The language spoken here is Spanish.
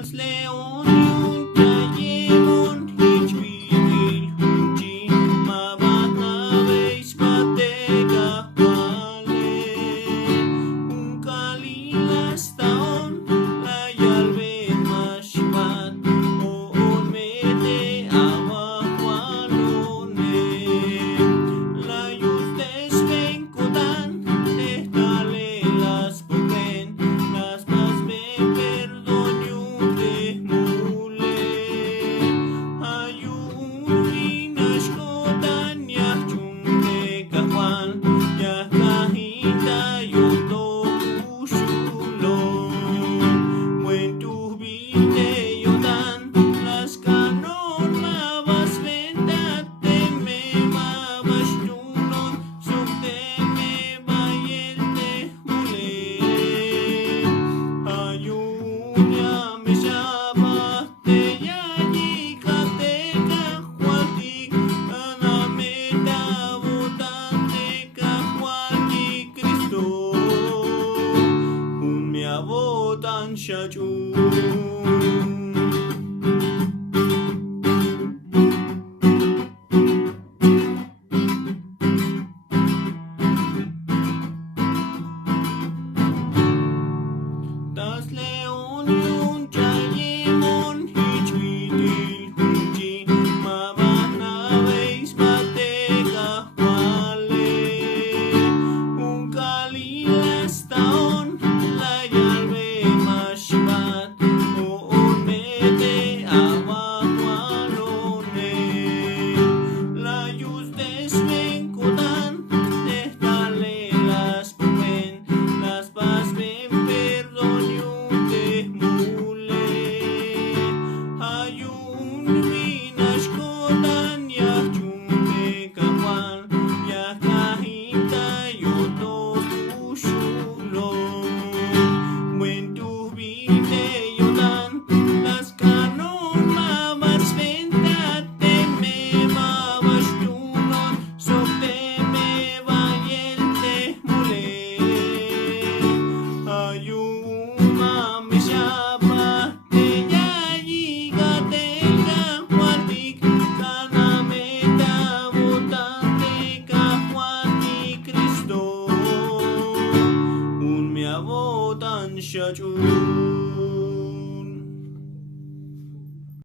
Tas leon yun kayemon hichwidil hunchi mabat na beis batega wale un kalilas taon layal ben mashibat oon mete awawalone layus desvenkutan dehtale las buken las mas me perdon yun dehmule ayun winashkotan yahchun tekahwan yahkahinta yoto ushulon when tu vite yotan las kanon mabas ventate me mabashtunon sokte me bayelte mule ayun ya me shabaste yayikate kahwatik anameta botante kahwaki Cristo un me abotan shachun Tas leon yun kayemon hichwidil hunchi mabat na beis batega wale un kalilas taon layal ben mashibat oon mete awawalone layus desvenkutan dehtale las buken las pas ben perdon yun dehmule ayun winashkotan yahchun tekahwan yahkahinta yoto ushulon when tu vite yotan las kanon mabas ventate me mabashtunon sokte me bayelte mule ayun mame shabaste yayikate kahwatik kanameta botante kahwaki Cristo un me abotan shachun